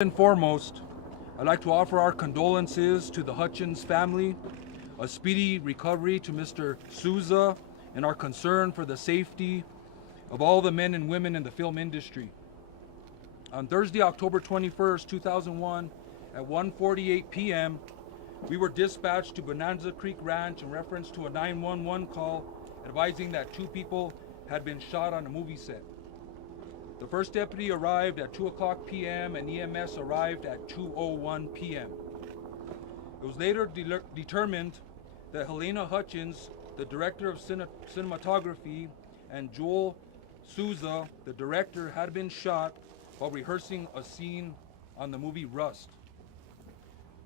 And foremost, I'd like to offer our condolences to the Hutchins family, a speedy recovery to Mr. Souza, and our concern for the safety of all the men and women in the film industry. On Thursday, October 21st, 2001, at 1:48 p.m., we were dispatched to Bonanza Creek Ranch in reference to a 911 call advising that 2 people had been shot on a movie set. The first deputy arrived at 2 o'clock p.m. and EMS arrived at 2:01 p.m. It was later determined that Helena Hutchins, the director of cinematography, and Joel Souza, the director, had been shot while rehearsing a scene on the movie Rust.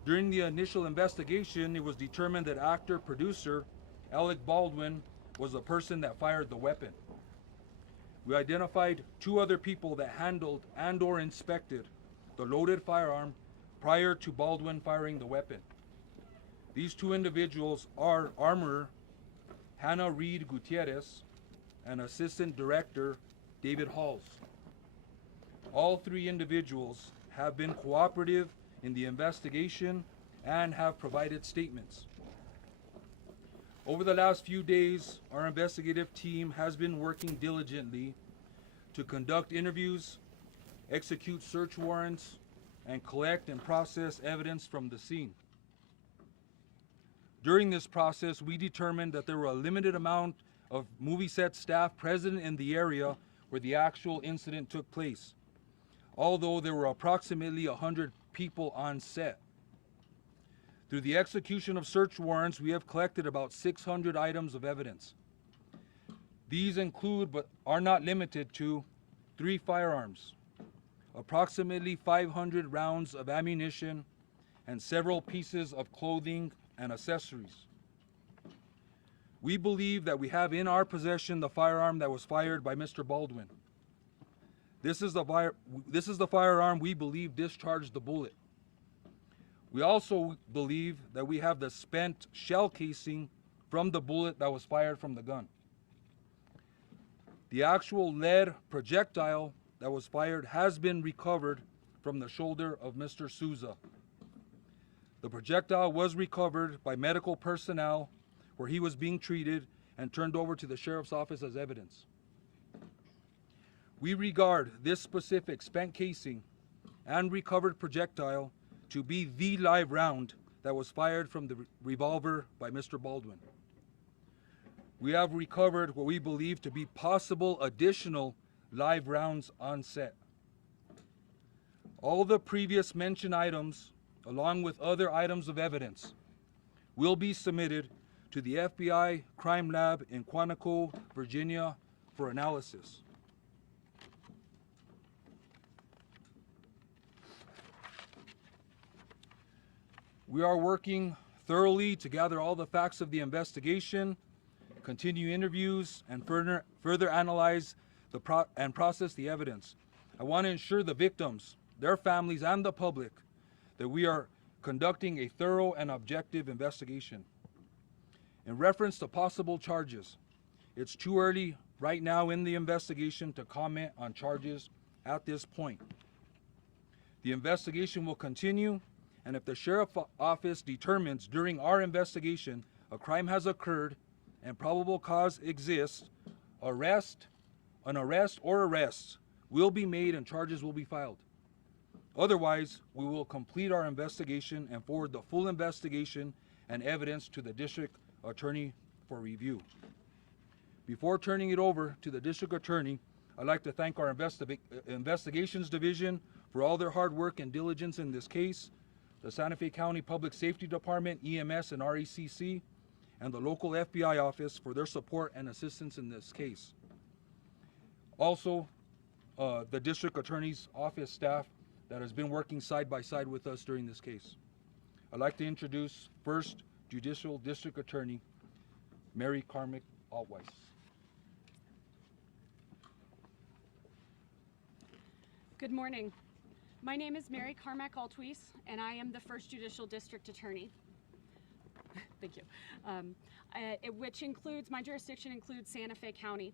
During the initial investigation, it was determined that actor-producer Alec Baldwin was the person that fired the weapon. We identified 2 other people that handled and/or inspected the loaded firearm prior to Baldwin firing the weapon. These 2 individuals are armorer Hannah Reed Gutierrez and assistant director David Halls. All 3 individuals have been cooperative in the investigation and have provided statements. Over the last few days, our investigative team has been working diligently to conduct interviews, execute search warrants, and collect and process evidence from the scene. During this process, we determined that there were a limited amount of movie set staff present in the area where the actual incident took place, although there were approximately 100 people on set. Through the execution of search warrants, we have collected about 600 items of evidence. These include, but are not limited to, 3 firearms, approximately 500 rounds of ammunition, and several pieces of clothing and accessories. We believe that we have in our possession the firearm that was fired by Mr. Baldwin. This is the firearm we believe discharged the bullet. We also believe that we have the spent shell casing from the bullet that was fired from the gun. The actual lead projectile that was fired has been recovered from the shoulder of Mr. Souza. The projectile was recovered by medical personnel where he was being treated and turned over to the sheriff's office as evidence. We regard this specific spent casing and recovered projectile to be the live round that was fired from the revolver by Mr. Baldwin. We have recovered what we believe to be possible additional live rounds on set. All the previous mentioned items, along with other items of evidence, will be submitted to the FBI Crime Lab in Quantico, Virginia, for analysis. We are working thoroughly to gather all the facts of the investigation, continue interviews, and further analyze and process the evidence. I want to ensure the victims, their families, and the public that we are conducting a thorough and objective investigation. In reference to possible charges, it's too early right now in the investigation to comment on charges at this point. The investigation will continue, and if the sheriff's office determines during our investigation a crime has occurred and probable cause exists, an arrest or arrests will be made and charges will be filed. Otherwise, we will complete our investigation and forward the full investigation and evidence to the district attorney for review. Before turning it over to the district attorney, I'd like to thank our investigations division for all their hard work and diligence in this case, the Santa Fe County Public Safety Department, EMS and RACC, and the local FBI office for their support and assistance in this case. Also, the district attorney's office staff that has been working side by side with us during this case. I'd like to introduce First Judicial District Attorney Mary Carmack Altweiss. Good morning. My name is Mary Carmack Altweiss, and I am the First Judicial District Attorney. Thank you. My jurisdiction includes Santa Fe County.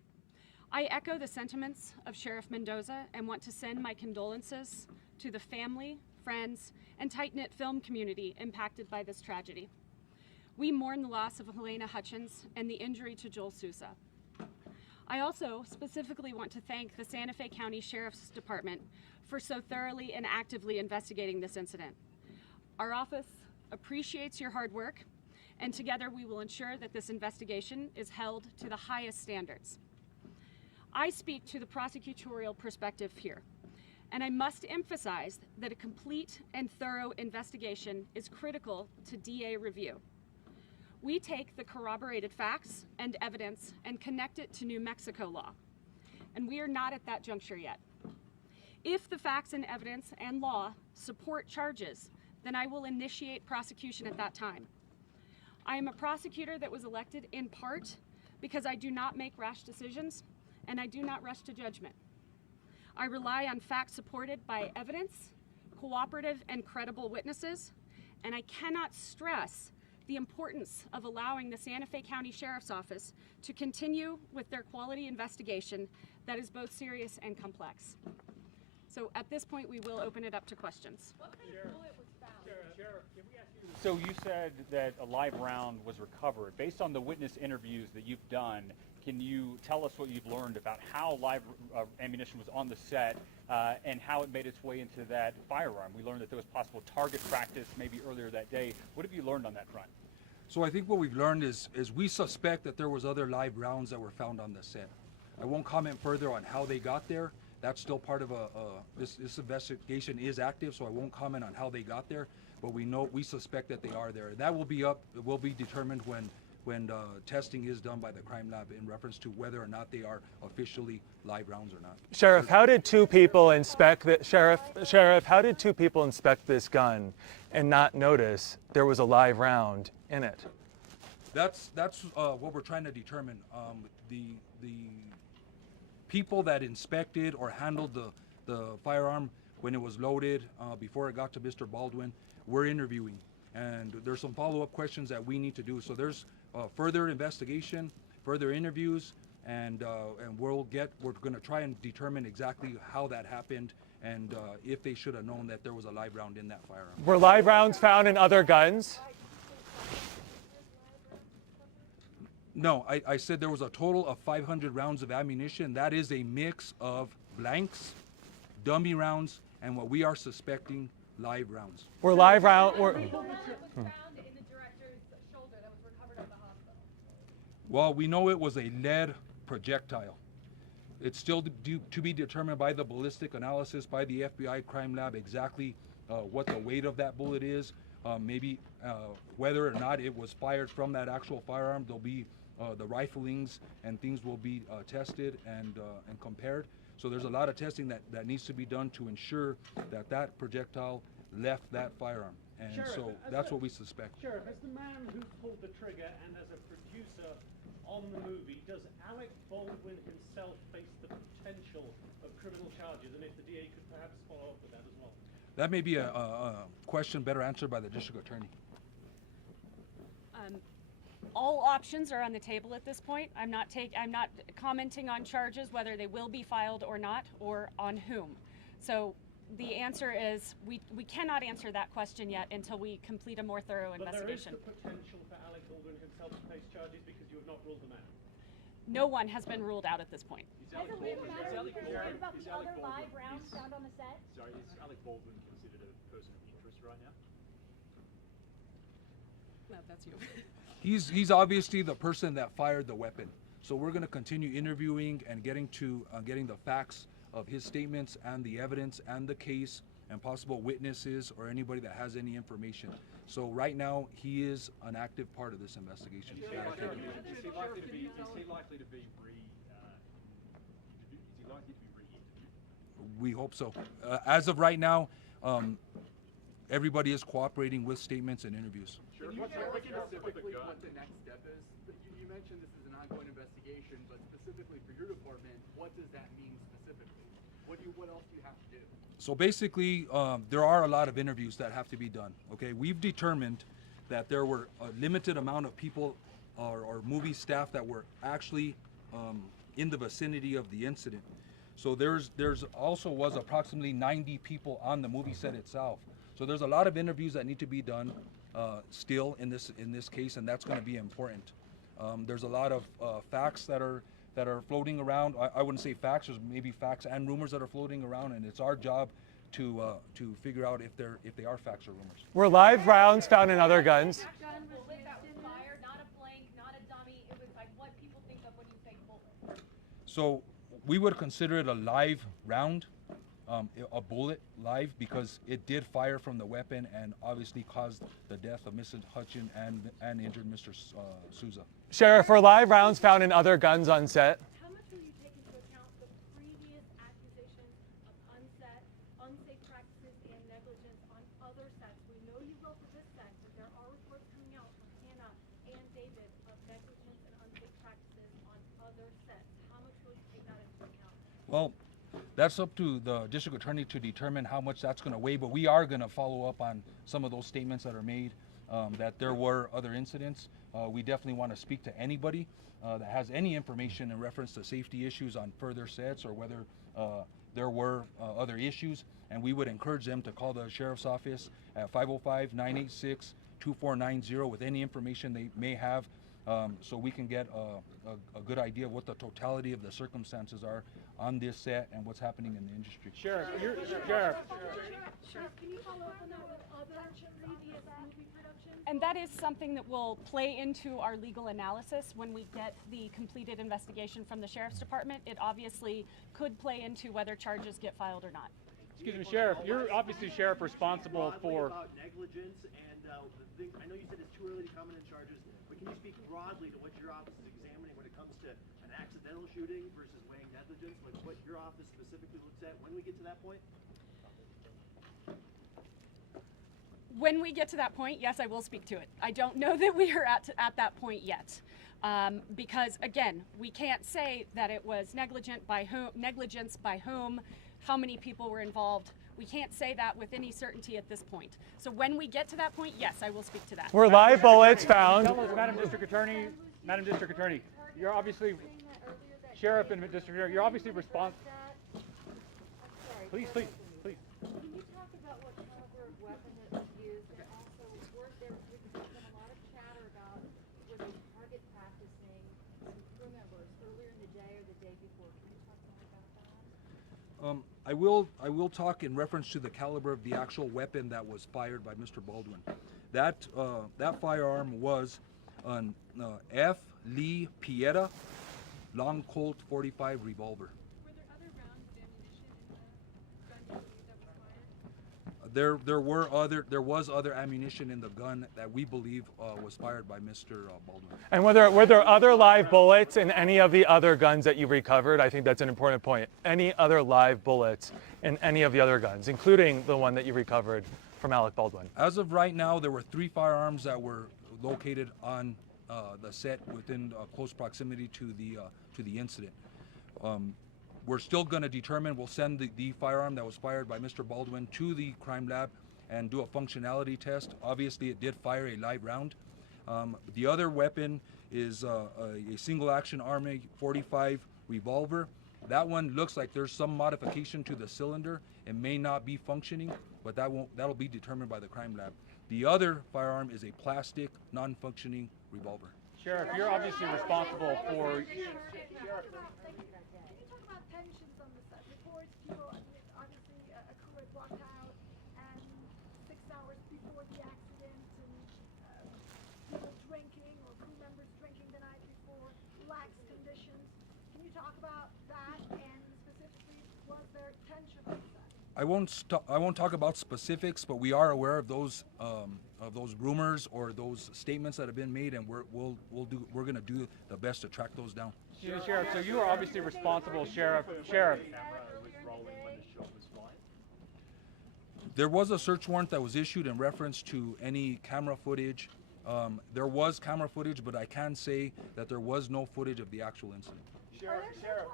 I echo the sentiments of Sheriff Mendoza and want to send my condolences to the family, friends, and tight-knit film community impacted by this tragedy. We mourn the loss of Helena Hutchins and the injury to Joel Sousa. I also specifically want to thank the Santa Fe County Sheriff's Department for so thoroughly and actively investigating this incident. Our office appreciates your hard work, and together we will ensure that this investigation is held to the highest standards. I speak to the prosecutorial perspective here, and I must emphasize that a complete and thorough investigation is critical to DA review. We take the corroborated facts and evidence and connect it to New Mexico law, and we are not at that juncture yet. If the facts and evidence and law support charges, then I will initiate prosecution at that time. I am a prosecutor that was elected in part because I do not make rash decisions and I do not rush to judgment. I rely on facts supported by evidence, cooperative and credible witnesses, and I cannot stress the importance of allowing the Santa Fe County Sheriff's Office to continue with their quality investigation that is both serious and complex. So at this point, we will open it up to questions. What kind of bullet was found? Sheriff, can we ask you? So you said that a live round was recovered. Based on the witness interviews that you've done, can you tell us what you've learned about how live ammunition was on the set and how it made its way into that firearm? We learned that there was possible target practice maybe earlier that day. What have you learned on that front? So I think what we've learned is we suspect that there was other live rounds that were found on the set. I won't comment further on how they got there. That's still part of this investigation is active, so I won't comment on how they got there. But we suspect that they are there. That will be determined when testing is done by the crime lab in reference to whether or not they are officially live rounds or not. Sheriff, how did two people inspect the Sheriff, how did two people inspect this gun and not notice there was a live round in it? That's what we're trying to determine. The people that inspected or handled the firearm when it was loaded before it got to Mr. Baldwin, we're interviewing, and there's some follow-up questions that we need to do. So there's further investigation, further interviews, and we're going to try and determine exactly how that happened and if they should have known that there was a live round in that firearm. Were live rounds found in other guns? No, I said there was a total of 500 rounds of ammunition. That is a mix of blanks, dummy rounds, and what we are suspecting, live rounds. Were live round? Was found in the director's shoulder that was recovered at the hospital. Well, we know it was a lead projectile. It's still to be determined by the ballistic analysis, by the FBI crime lab, exactly what the weight of that bullet is. Maybe whether or not it was fired from that actual firearm. There'll be the riflings and things will be tested and compared. So there's a lot of testing that needs to be done to ensure that that projectile left that firearm. And Sheriff, so that's what we suspect. Sheriff, as the man who pulled the trigger and as a producer on the movie, does Alec Baldwin himself face the potential of criminal charges? And if the DA could perhaps follow up with that as well. That may be a question better answered by the district attorney. All options are on the table at this point. I'm not commenting on charges, whether they will be filed or not, or on whom. So the answer is we cannot answer that question yet until we complete a more thorough investigation. But there is the potential for Alec Baldwin himself to face charges because you have not ruled them out. No one has been ruled out at this point. Has a legal matter been concerned about the other live rounds found on the set? Sorry, is Alec Baldwin considered a person of interest right now? No, that's you. He's obviously the person that fired the weapon. So we're going to continue interviewing and getting the facts of his statements and the evidence and the case and possible witnesses or anybody that has any information. So right now he is an active part of this investigation. Is he likely to be re-interviewed? We hope so. As of right now, everybody is cooperating with statements and interviews. Can you tell us specifically what the next step is? You mentioned this is an ongoing investigation, but specifically for your department, what does that mean specifically? What else do you have to do? So basically, there are a lot of interviews that have to be done. Okay, we've determined that there were a limited amount of people or movie staff that were actually in the vicinity of the incident. So there's also was approximately 90 people on the movie set itself. So there's a lot of interviews that need to be done still in this case, and that's going to be important. There's a lot of facts that are floating around. I wouldn't say facts. There's maybe facts and rumors that are floating around, and it's our job to figure out if they are facts or rumors. Were live rounds found in other guns? Gun bullet that was fired, not a blank, not a dummy. It was like what people think of when you say bullet. So we would consider it a live round, a bullet live, because it did fire from the weapon and obviously caused the death of Mrs. Hutchin and injured Mr. Souza. Sheriff, were live rounds found in other guns on set? How much will you take into account the previous accusations of unsafe practices and negligence on other sets? We know you wrote for this set, but there are reports coming out from Hannah and David of negligence and unsafe practices on other sets. How much will you take that into account? Well, that's up to the district attorney to determine how much that's going to weigh, but we are going to follow up on some of those statements that are made, that there were other incidents. We definitely want to speak to anybody that has any information in reference to safety issues on further sets or whether there were other issues, and we would encourage them to call the sheriff's office at 505-986-2490 with any information they may have, so we can get a good idea of what the totality of the circumstances are on this set and what's happening in the industry. Sheriff, Sheriff. Sheriff, can you follow up on that with other previous movie productions? And that is something that will play into our legal analysis when we get the completed investigation from the Sheriff's Department. It obviously could play into whether charges get filed or not. Excuse me, Sheriff. You're obviously sheriff responsible for. About negligence and the things. I know you said it's too early to comment on charges, but can you speak broadly to what your office is examining when it comes to an accidental shooting versus weighing negligence? Like what your office specifically looks at when we get to that point? When we get to that point, yes, I will speak to it. I don't know that we are at that point yet, because again, we can't say that it was negligence by whom, how many people were involved. We can't say that with any certainty at this point. So when we get to that point, yes, I will speak to that. Were live bullets found? Tell us, Madam District Attorney, you're obviously sheriff and district attorney. You're obviously responsible. Please. Can you talk about what caliber of weapon that was used, and also there's been a lot of chatter about were they target practicing some crew members earlier in the day or the day before? Can you talk more about that? I will talk in reference to the caliber of the actual weapon that was fired by Mr. Baldwin. That firearm was an F. Lee Pieta long Colt .45 revolver. Were there other rounds of ammunition in the gun that was fired? There was other ammunition in the gun that we believe was fired by Mr. Baldwin. And were there other live bullets in any of the other guns that you recovered? I think that's an important point. Any other live bullets in any of the other guns, including the one that you recovered from Alec Baldwin? As of right now, there were 3 firearms that were located on the set within close proximity to the incident. We're still going to determine. We'll send the firearm that was fired by Mr. Baldwin to the crime lab and do a functionality test. Obviously, it did fire a live round. The other weapon is a single action Army .45 revolver. That one looks like there's some modification to the cylinder. It may not be functioning, but that'll be determined by the crime lab. The other firearm is a plastic, non-functioning revolver. Sheriff, you're obviously responsible for. Can you talk about tensions on the set? Reports, people, obviously a crew had walked out and 6 hours before the accident, and people drinking or crew members drinking the night before, lax conditions. Can you talk about that, and specifically, was there tension on the set? I won't talk about specifics, but we are aware of those rumors or those statements that have been made, and we're going to do the best to track those down. Yeah, Sheriff, so you are obviously responsible, Sheriff. Camera was rolling when the shot was fired. There was a search warrant that was issued in reference to any camera footage. There was camera footage, but I can say that there was no footage of the actual incident. Sheriff,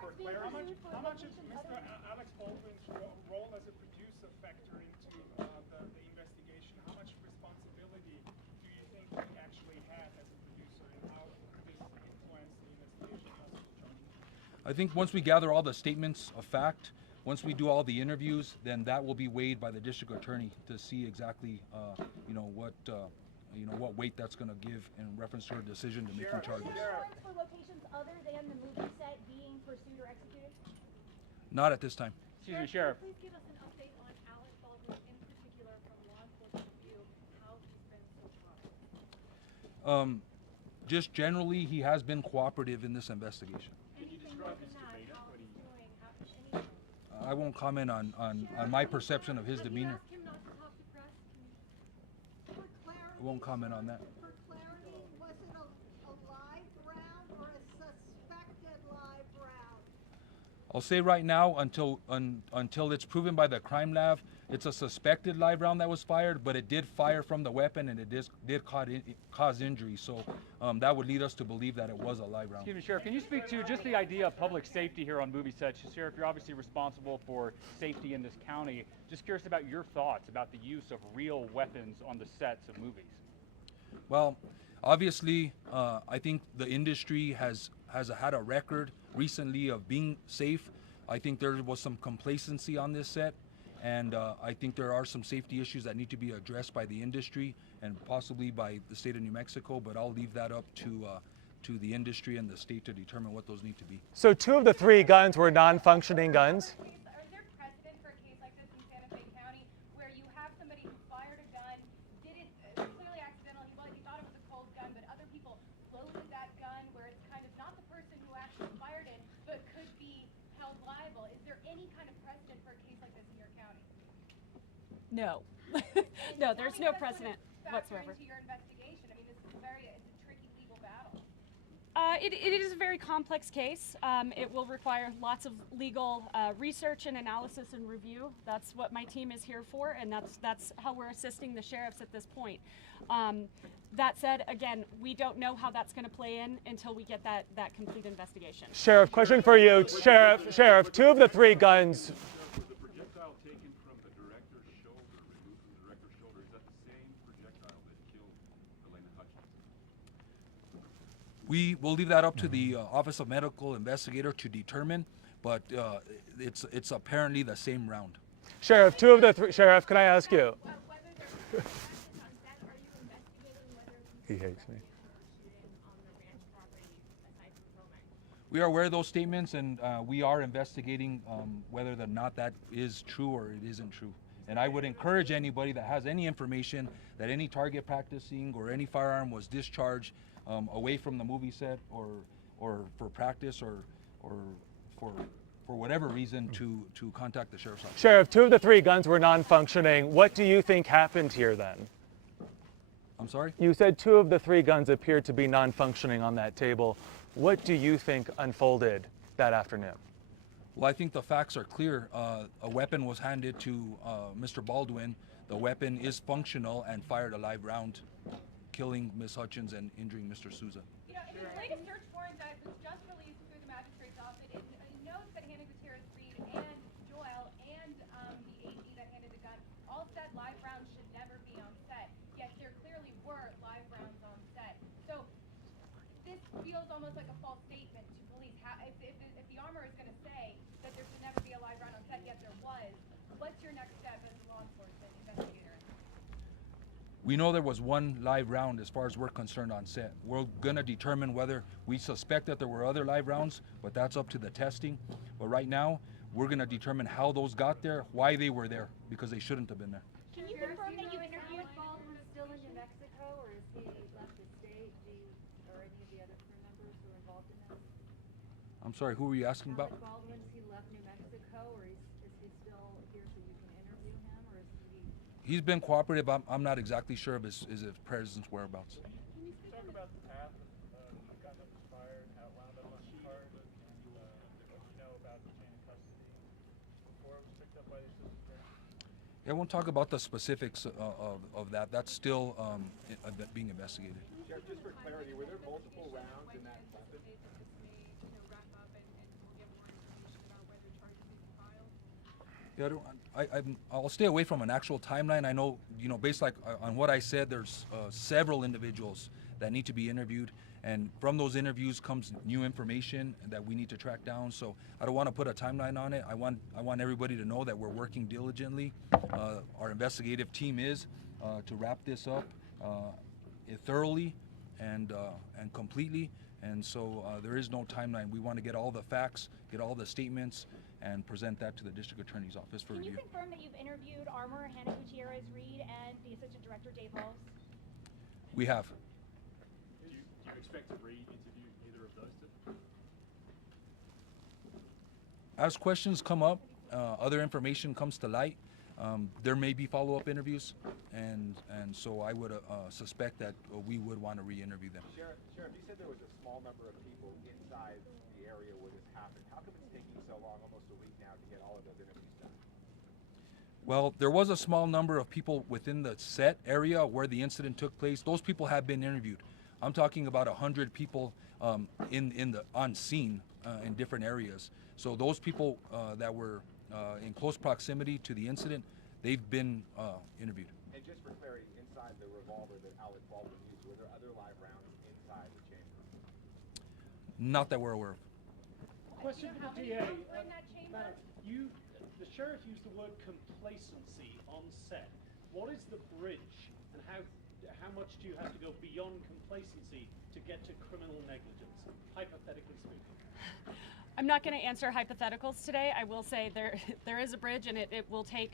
for clarity, how much is Mr. Alex Baldwin's role as a producer factor into the investigation? How much responsibility do you think he actually had as a producer, and how this influenced the investigation? I think once we gather all the statements of fact, once we do all the interviews, then that will be weighed by the district attorney to see exactly, what weight that's going to give in reference to her decision to making charges. Warrants for locations other than the movie set being pursued or executed? Not at this time. Excuse me, Sheriff. Please give us an update on Alec Baldwin in particular from law enforcement view, how he's been so far. Just generally, he has been cooperative in this investigation. Anything more than that, how he's doing, anything? I won't comment on my perception of his demeanor. Ask him not to talk to press. For clarity, I won't comment on that. For clarity, was it a live round or a suspected live round? I'll say right now, until it's proven by the crime lab, it's a suspected live round that was fired, but it did fire from the weapon and it did cause injury. So that would lead us to believe that it was a live round. Excuse me, Sheriff, can you speak to just the idea of public safety here on movie sets? Sheriff, you're obviously responsible for safety in this county. Just curious about your thoughts about the use of real weapons on the sets of movies. Well, obviously, I think the industry has had a record recently of being safe. I think there was some complacency on this set, and I think there are some safety issues that need to be addressed by the industry and possibly by the state of New Mexico, but I'll leave that up to the industry and the state to determine what those need to be. So 2 of the 3 guns were non-functioning guns. Are there precedent for a case like this in Santa Fe County where you have somebody who fired a gun, did it clearly accidental, he thought it was a cold gun, but other people loaded that gun where it's kind of not the person who actually fired it, but could be held liable? Is there any kind of precedent for a case like this in your county? No. No, there's no precedent whatsoever. Into your investigation, I mean, this is it's a tricky legal battle. It is a very complex case. It will require lots of legal research and analysis and review. That's what my team is here for, and that's how we're assisting the sheriffs at this point. That said, again, we don't know how that's going to play in until we get that complete investigation. Sheriff, question for you. Sheriff, 2 of the 3 guns. Was the projectile taken from the director's shoulder, removed from the director's shoulder? Is that the same projectile that killed Elena Hutchins? We will leave that up to the Office of Medical Investigator to determine, but it's apparently the same round. Sheriff, 2 of the 3. Sheriff, can I ask you? He hates me. We are aware of those statements, and we are investigating whether or not that is true or it isn't true. And I would encourage anybody that has any information that any target practicing or any firearm was discharged away from the movie set or for practice or for whatever reason to contact the sheriff's office. Sheriff, 2 of the 3 guns were non-functioning. What do you think happened here then? I'm sorry? You said 2 of the 3 guns appeared to be non-functioning on that table. What do you think unfolded that afternoon? Well, I think the facts are clear. A weapon was handed to Mr. Baldwin. The weapon is functional and fired a live round, killing Ms. Hutchins and injuring Mr. Souza. You know, in the latest search warrant that was just released through the magistrate's office, it notes that Hannah Gutierrez Reed and Joel and the AG that handed the gun all said live rounds should never be on set. Yet there clearly were live rounds on set. So this feels almost like a false statement to police. If the armor is going to say that there should never be a live round on set, yet there was, what's your next step as a law enforcement investigator? We know there was 1 live round as far as we're concerned on set. We're gonna determine whether we suspect that there were other live rounds, but that's up to the testing. But right now, we're gonna determine how those got there, why they were there, because they shouldn't have been there. Can you confirm that you interviewed Alec Baldwin still in New Mexico, or is he left the state? Or any of the other crew members who are involved in this? I'm sorry, who were you asking about? Alec Baldwin, has he left New Mexico, or is he still here so you can interview him, or is he? He's been cooperative. I'm not exactly sure of his presence whereabouts. Talk about the path of the gun that was fired, how it wound up on the cart, and what you know about the chain of custody before it was picked up by the assistant director. I won't talk about the specifics of that. That's still being investigated. Sheriff, just for clarity, were there multiple rounds in that weapon? Yeah, I'll stay away from an actual timeline. I know, based on what I said, there's several individuals that need to be interviewed, and from those interviews comes new information that we need to track down. So I don't want to put a timeline on it. I want everybody to know that we're working diligently. Our investigative team is to wrap this up thoroughly and completely. And so there is no timeline. We want to get all the facts, get all the statements, and present that to the district attorney's office for review. Can you confirm that you've interviewed Armor Hannah Gutierrez-Reed and the assistant director Dave Halls? We have. Do you expect to re-interview either of those two? As questions come up, other information comes to light, there may be follow-up interviews, and so I would suspect that we would want to re-interview them. Sheriff, you said there was a small number of people inside the area where this happened. How come it's taking so long, almost a week now, to get all of those interviews done? Well, there was a small number of people within the set area where the incident took place. Those people have been interviewed. I'm talking about 100 people on scene in different areas. So those people that were in close proximity to the incident, they've been interviewed. And just for clarity, inside the revolver that Alec Baldwin used, were there other live rounds inside the chamber? Not that we're aware of. Question for the DA. In that chamber? The sheriff used the word complacency on set. What is the bridge, and how much do you have to go beyond complacency to get to criminal negligence, hypothetically speaking? I'm not going to answer hypotheticals today. I will say there is a bridge, and it will take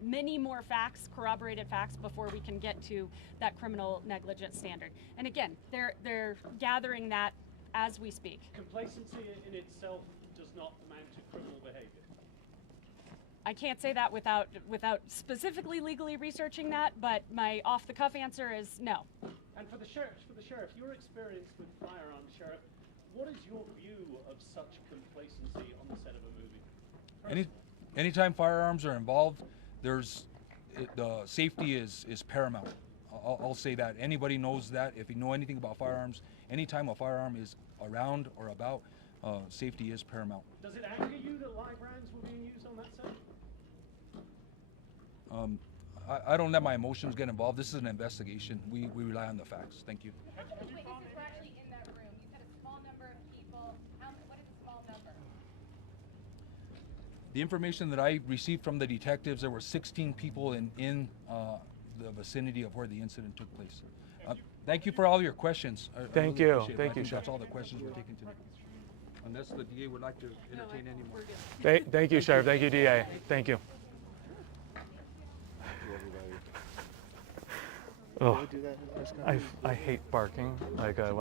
many more facts, corroborated facts, before we can get to that criminal negligence standard. And again, they're gathering that as we speak. Complacency in itself does not amount to criminal behavior. I can't say that without specifically legally researching that, but my off-the-cuff answer is no. And for the sheriff, your experience with firearms, Sheriff, what is your view of such complacency on the set of a movie? Anytime firearms are involved, the safety is paramount. I'll say that. Anybody knows that. If you know anything about firearms, anytime a firearm is around or about, safety is paramount. Does it anger you that live rounds were being used on that set? I don't let my emotions get involved. This is an investigation. We rely on the facts. Thank you. How many witnesses were actually in that room? You said a small number of people. What is a small number? The information that I received from the detectives, there were 16 people in the vicinity of where the incident took place. Thank you for all your questions. Thank really you. appreciate it. Thank I you, think Sheriff. that's all the questions we're taking today. Unless the DA would like to entertain any more. Thank you, Sheriff. Thank you, DA. Thank you. Oh, I hate barking.